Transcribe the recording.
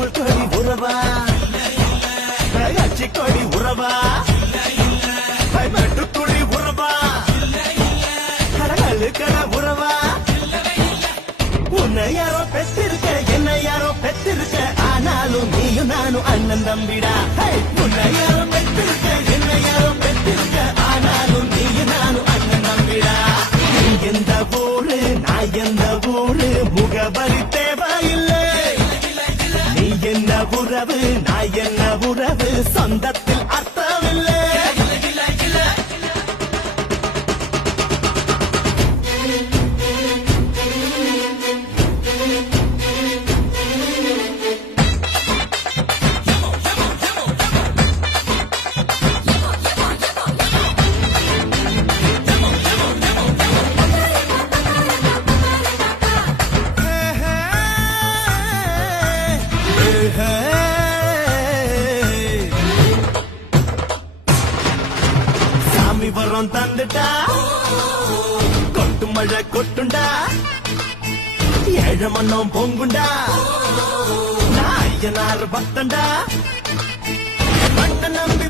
கடவுள் கொடி உறவா அச்சி கொடி உறவா மெட்டுக்குழி உறவா கடவுள் கட உறவா உன்னை யாரோ பெற்றிருக்க என்ன யாரோ பெற்றிருக்க ஆனாலும் நீயும் நானும் அண்ணன் தம்பிடா உன்னை யாரோ பெற்றிருக்க என்ன யாரோ பெற்றிருக்க ஆனாலும் நீயும் நானும் அண்ணன் தம்பிடா நீ எந்த ஊரு நான் எந்த ஊரு முகவரி தேவையில்லை நீ என்ன உறவு நான் என்ன உறவு சொந்தத்தில் அர்த்தமில்லை சாமி வரம் தந்துட்டா கொட்டு மழை கொட்டுண்டா ஏழ மன்னம் பொங்குண்டா நான் ஐயனார் பக்தண்டா மண்ண நம்பி